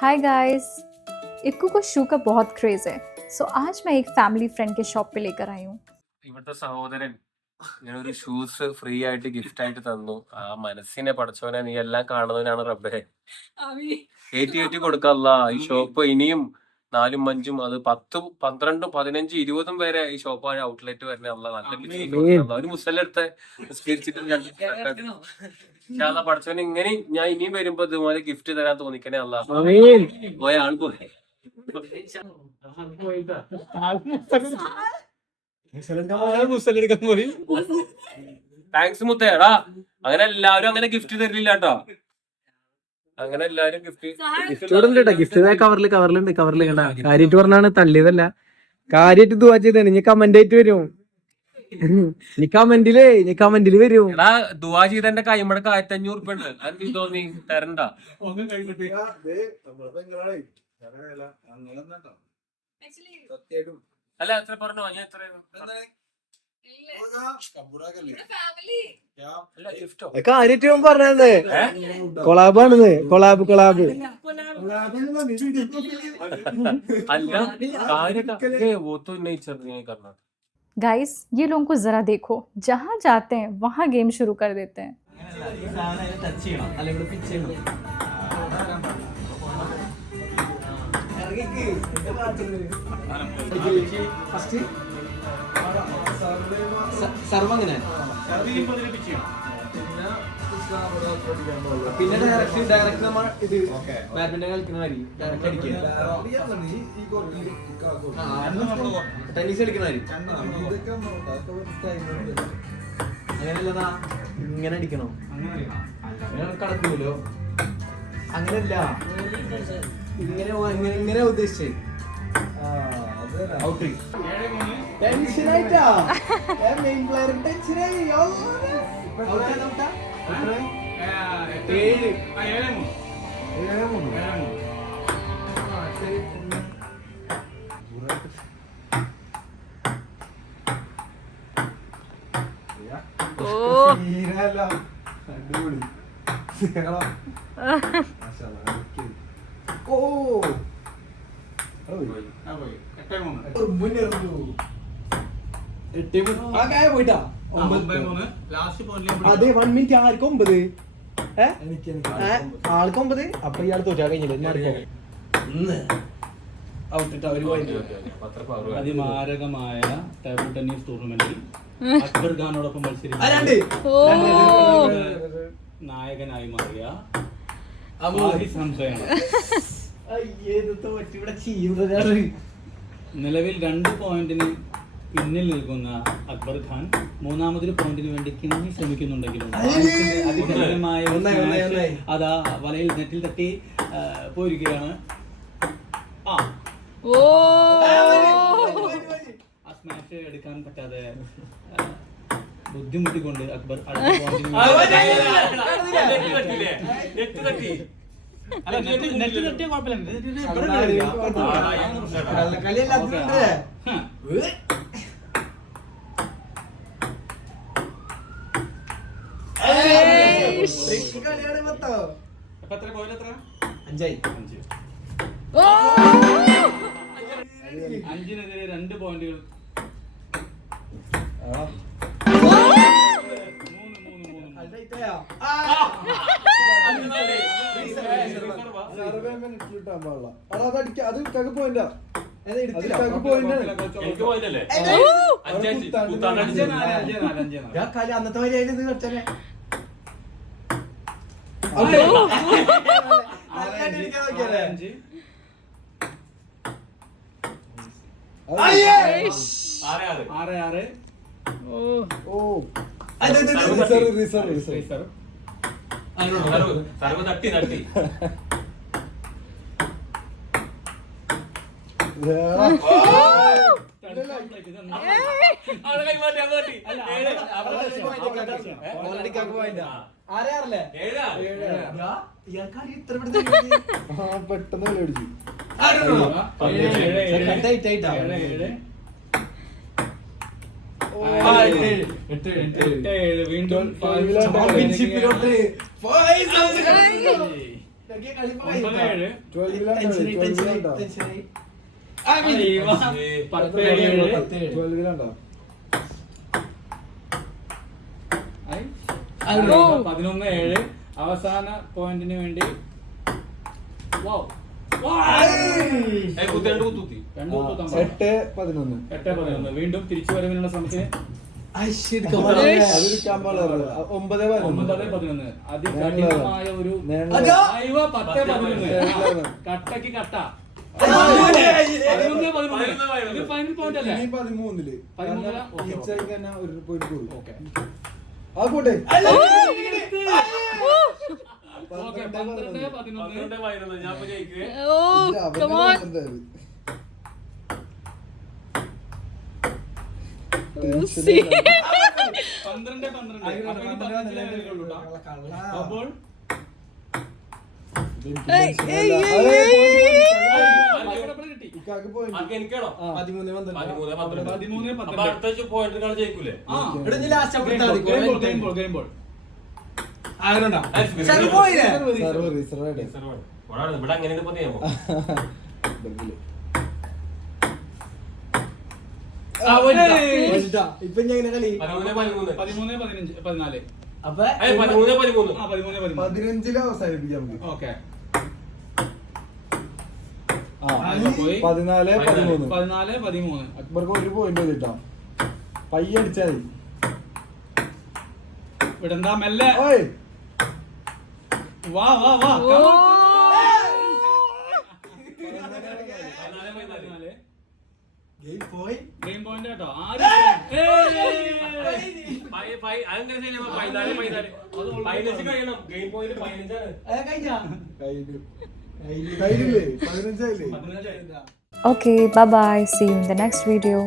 Hi guys. इक्कू को शू का बहुत क्रेज है, सो आज मैं एक फैमिली फ्रेंड के शॉप पे लेकर आई हूँ। ഇവിടുത്തെ സഹോദരൻ ഇങ്ങനെ ഒരു ഷൂസ് ഫ്രീ ആയിട്ട് ഗിഫ്റ്റ് ആയിട്ട് തന്നു. ആ മനസ്സിനെ പഠിച്ചവനെ നീ എല്ലാം കാണുന്നവനാണ് റബ്ബേ. ഏറ്റി കൊടുക്കല്ല. ഈ ഷോപ്പ് ഇനിയും 4ഉം 5ഉം അത് 10ഉം 12ഉം 15ഉം 20ഉം വരെ ഈ ഷോപ്പ് ഔട്ട്ലെറ്റ് വരുന്ന നല്ല ബിസിനസ് കൊടുക്കണം. ഒരു മുസലെടുത്ത് നിസ്കരിച്ചിട്ട് പഠിച്ചവന് ഇങ്ങനെ ഞാൻ ഇനിയും വരുമ്പോ ഇതുപോലെ ഗിഫ്റ്റ് തരാൻ തോന്നിക്കണേ അല്ല. പോയ ആൾ പോയി. താങ്ക്സ് മുത്തേടാ. അങ്ങനെ എല്ലാവരും അങ്ങനെ ഗിഫ്റ്റ് തരില്ല കേട്ടോ. അങ്ങനെ എല്ലാരും ഗിഫ്റ്റ് കവറിലുണ്ട് കണ്ട കാര്യമായിട്ട് പറഞ്ഞാണ് തള്ളിയതല്ല, കാര്യമായിട്ട് ദുആ ചെയ്താണ്. ഇനി കമന്റ് ആയിട്ട് വരും, ഇനി കമന്റില് വരും. എടാ ദുആ ചെയ്ത എന്റെ കൈമടക്ക് 1500 ഉറുപ്പ ഉണ്ട്. അത് തോന്നി തരണ്ട. അല്ല എത്ര പറഞ്ഞു? ഞാൻ എത്ര കാര്യമായിട്ട് പറഞ്ഞത് കൊളാബാണെന്ന്. കൊളാബ് അല്ല കാര്യ वो तो नहीं चल रही है करना. गाइस ये लोगों को जरा देखो, जहाँ जाते हैं वहाँ गेम शुरू कर देते हैं. പിന്നെ ഡയറക്റ്റ് നമ്മൾ ഇത് ബാഡ്മിന്റൺ കളിക്കുന്ന മാതിരി ഡയറക്റ്റ് അടിക്കുക, ടെന്നീസ് കളിക്കുന്ന മാതിരി. അങ്ങനെയല്ലതാ, ഇങ്ങനെ അടിക്കണോ? കടക്കൂലോ? അങ്ങനല്ല, ഇങ്ങനെ ഉദ്ദേശിച്ചേ. ടെൻഷനായിട്ടാ മെയിൻ പ്ലെയർ ടെൻഷനായി. 9 1 മിനിറ്റ് ആർക്ക് 9 ആൾക്ക് 9. അപ്പൊ ഇയാൾ തോറ്റാ കഴിഞ്ഞില്ല. അതിമാരകമായ ടേബിൾ ടെന്നീസ് ടൂർണമെന്റിൽ അക്ബർ ഖാനോടൊപ്പം മത്സരിച്ച നായകനായി മാറിയ നിലവിൽ 2 പോയിന്റിന് പിന്നിൽ നിൽക്കുന്ന അക്ബർ ഖാൻ മൂന്നാമതൊരു പോയിന്റിന് വേണ്ടി കിണങ്ങി ശ്രമിക്കുന്നുണ്ടെങ്കിലും അതികഠിനമായ അതാ വലയിൽ നെറ്റിൽ തട്ടി പോയിരിക്കുകയാണ്. ആ സ്മാഷ് എടുക്കാൻ പറ്റാതെ ബുദ്ധിമുട്ടിക്കൊണ്ട് അക്ബർ അടുത്ത അഞ്ചിനെതിരെ 2 പോയിന്റുകൾ. 3 അന്നത്തെ വരെയായിരുന്നു കളിച്ചേ. പെട്ടെന്ന് വീണ്ടും 9-7. 12 അയ്യോ. 10-7. 12 11-7. അവസാന പോയിന്റിന് വേണ്ടി വൗ. കുത്തി 8-11 8-11. വീണ്ടും തിരിച്ചു വരവിനുള്ള ശ്രമത്തിന് 9-11. അതികഠിനമായ ഒരു 10-11. കട്ടക്ക് കട്ട. 11-11. ഇത് ഫൈനൽ പോയിന്റ് അല്ലേ? 13 ഓക്കെ. ആ കൂട്ടെ ഓക്കെ. 12-11. ഞാൻ ജയിക്കേ. Oh, come on. See. 12-12. അപ്പോൾ എനിക്കാണോ 13-12. അപ്പൊ അടുത്ത പോയിന്റ് ജയിക്കൂലേ? ഇവിടെ അങ്ങനെ ഇപ്പൊ നിയമം. ഇപ്പൊ എങ്ങനെ കളി 13-13. 13-14. അപ്പൊ 13-13. 15 അവസാനിപ്പിക്കാം നമുക്ക്. ഓക്കെ. 14-13 14-13. അക്ബർക്ക് ഒരു പോയിന്റ് ചെയ്തിട്ടോ പയ്യ അടിച്ചാൽ മതി. വിടണ്ടാ മെല്ലെ. ഓയ് വാ വാ വാ. ഗെയിം പോയിന്റ് കേട്ടോ. ഗെയിം പോയിന്റ് 15 കഴിഞ്ഞില്ലേ 15 ആയില്ലേ. Okay, bye bye. See you in the next video.